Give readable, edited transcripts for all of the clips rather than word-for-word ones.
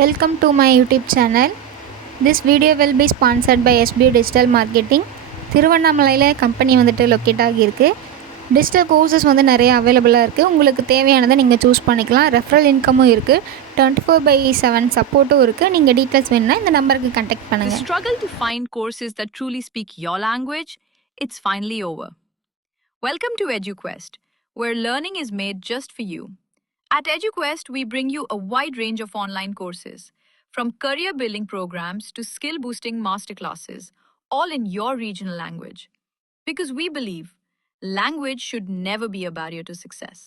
Welcome to my YouTube channel. This video will be sponsored by SB Digital Marketing. திருவண்ணாமலையில் company வந்துட்டு locate ஆகியிருக்கு. Digital courses வந்து நிறைய அவைலபிளாக இருக்குது. உங்களுக்கு தேவையானதை நீங்கள் சூஸ் பண்ணிக்கலாம். ரெஃபரல் இன்கமும் இருக்குது. 24/7 சப்போர்ட்டும் இருக்குது. நீங்கள் டீட்டெயில்ஸ் வேணும்னா இந்த நம்பருக்கு கான்டாக்ட் பண்ணுங்கள். The struggle to find courses that truly speak your language, it's finally over. Welcome to EduQuest, where learning is made just for you. At EduQuest, we bring you a wide range of online courses, from career building programs to skill boosting masterclasses, all in your regional language. Because we believe language should never be a barrier to success.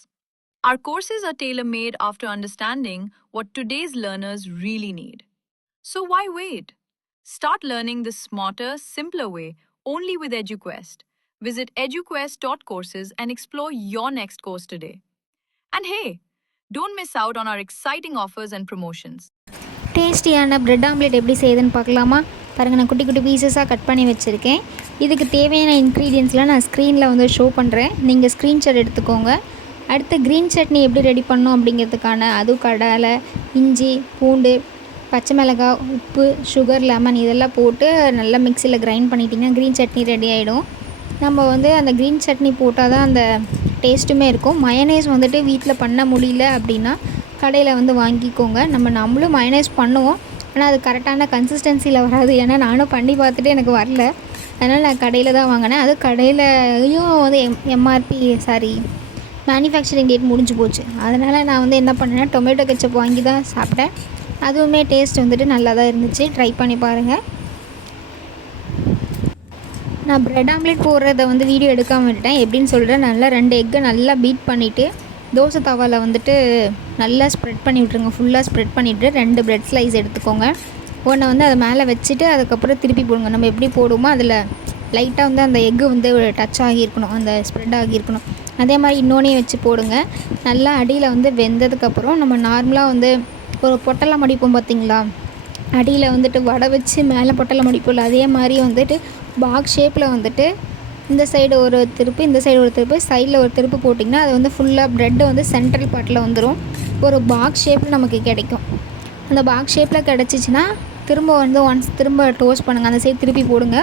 Our courses are tailor made after understanding what today's learners really need. So why wait? Start learning the smarter, simpler way only with EduQuest. Visit eduquest.courses and explore your next course today. And hey, don't miss out on our exciting offers and promotions. டேஸ்டியான bread omelette எப்படி செய்யுதுன்னு பார்க்கலாமா? பாருங்கள், நான் குட்டி குட்டி பீசஸாக cut பண்ணி வச்சுருக்கேன். இதுக்கு தேவையான இன்க்ரீடியன்ஸ்லாம் நான் ஸ்க்ரீனில் வந்து ஷோ பண்ணுறேன். நீங்கள் ஸ்க்ரீன்ஷாட் எடுத்துக்கோங்க. அடுத்து க்ரீன் சட்னி எப்படி ரெடி பண்ணணும் அப்படிங்கிறதுக்கான அதுவும் கடலை, இஞ்சி, பூண்டு, பச்சை மிளகாய், உப்பு, சுகர், லெமன் இதெல்லாம் போட்டு நல்லா மிக்சியில் கிரைண்ட் பண்ணிட்டிங்கன்னா க்ரீன் சட்னி ரெடி ஆகிடும். நம்ம வந்து அந்த க்ரீன் சட்னி போட்டால் தான் அந்த டேஸ்ட்டுமே இருக்கும். மயனேஸ் வந்துட்டு வீட்டில் பண்ண முடியல அப்படின்னா கடையில் வந்து வாங்கிக்கோங்க. நம்மளும் மயனேஸ் பண்ணுவோம், ஆனால் அது கரெக்டான கன்சிஸ்டன்சியில் வராது. ஏன்னா நானும் பண்ணி பார்த்துட்டு எனக்கு வரல, அதனால் நான் கடையில் தான் வாங்கினேன். அது கடையிலையும் வந்து மேனுஃபேக்சரிங் டேட் முடிஞ்சு போச்சு. அதனால் நான் வந்து என்ன பண்ணேன்னா டொமேட்டோ கெச்சப் வாங்கி தான் சாப்பிட்டேன். அதுவுமே டேஸ்ட் வந்துட்டு நல்லா தான் இருந்துச்சு. ட்ரை பண்ணி பாருங்கள். நான் ப்ரெட் ஆம்லேட் போடுறத வந்து வீடியோ எடுக்காமல் விட்டுட்டேன். எப்படின்னு சொல்கிறேன். நல்லா 2 எக்கை நல்லா பீட் பண்ணிவிட்டு தோசை தவாவில் வந்துட்டு நல்லா ஸ்ப்ரெட் பண்ணி விட்ருங்க. ஃபுல்லாக ஸ்ப்ரெட் பண்ணிவிட்டு 2 ப்ரெட் ஸ்லைஸ் எடுத்துக்கோங்க. ஒன்றை வந்து அதை மேலே வச்சுட்டு அதுக்கப்புறம் திருப்பி போடுங்க. நம்ம எப்படி போடுவோமோ அதில் லைட்டாக வந்து அந்த எக்கு வந்து டச் ஆகியிருக்கணும், அந்த ஸ்ப்ரெட் ஆகியிருக்கணும். அதே மாதிரி இன்னொன்றையும் வச்சு போடுங்க. நல்லா அடியில் வந்து வெந்ததுக்கப்புறம் நம்ம நார்மலாக வந்து ஒரு பொட்டலை மடிப்போம் பார்த்திங்களா, அடியில் வந்துட்டு வடை வச்சு மேலே பொட்டலை மடிப்போம்ல, அதே மாதிரி வந்துட்டு பாக்ஸ் ஷேப்பில் வந்துட்டு இந்த சைடு ஒரு திருப்பு, இந்த சைடு ஒரு திருப்பு, சைடில் ஒரு திருப்பு போட்டிங்கன்னா அது வந்து ஃபுல்லாக ப்ரெட்டு வந்து சென்ட்ரல் பார்ட்டில் வந்துடும். ஒரு பாக்ஸ் ஷேப்பில் நமக்கு கிடைக்கும். அந்த பாக்ஸ் ஷேப்பில் கிடச்சிச்சின்னா திரும்ப வந்து திரும்ப டோஸ்ட் பண்ணுங்கள். அந்த சைடு திருப்பி போடுங்க.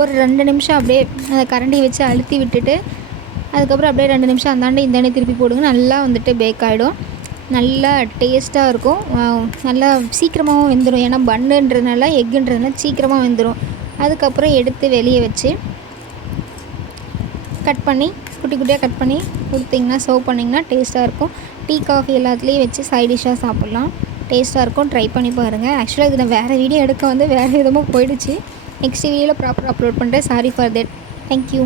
ஒரு 2 நிமிஷம் அப்படியே அந்த கரண்டி வச்சு அழுத்தி விட்டுட்டு அதுக்கப்புறம் அப்படியே 2 நிமிஷம் இந்தாண்டி திருப்பி போடுங்க. நல்லா வந்துட்டு பேக் ஆகிடும். நல்லா டேஸ்ட்டாக இருக்கும். நல்லா சீக்கிரமாகவும் வெந்துடும். ஏன்னா பன்னுன்றதுனால எக்குன்றதுனால சீக்கிரமாக வெந்துடும். அதுக்கப்புறம் எடுத்து வெளியே வச்சு கட் பண்ணி குட்டி குட்டியாக கட் பண்ணி கொடுத்திங்கன்னா சர்வ் பண்ணிங்கன்னா டேஸ்ட்டாக இருக்கும். டீ, காஃபி எல்லாத்துலேயும் வச்சு சைட் டிஷ்ஷாக சாப்பிட்லாம். டேஸ்ட்டாக இருக்கும். ட்ரை பண்ணி பாருங்கள். ஆக்சுவலாக இது நான் வேறு வீடியோ எடுக்க வந்து வேறு விதமாக போயிடுச்சு. நெக்ஸ்ட் வீடியோவில் ப்ராப்பராக அப்லோட் பண்ணுறேன். Sorry for that. தேங்க்யூ.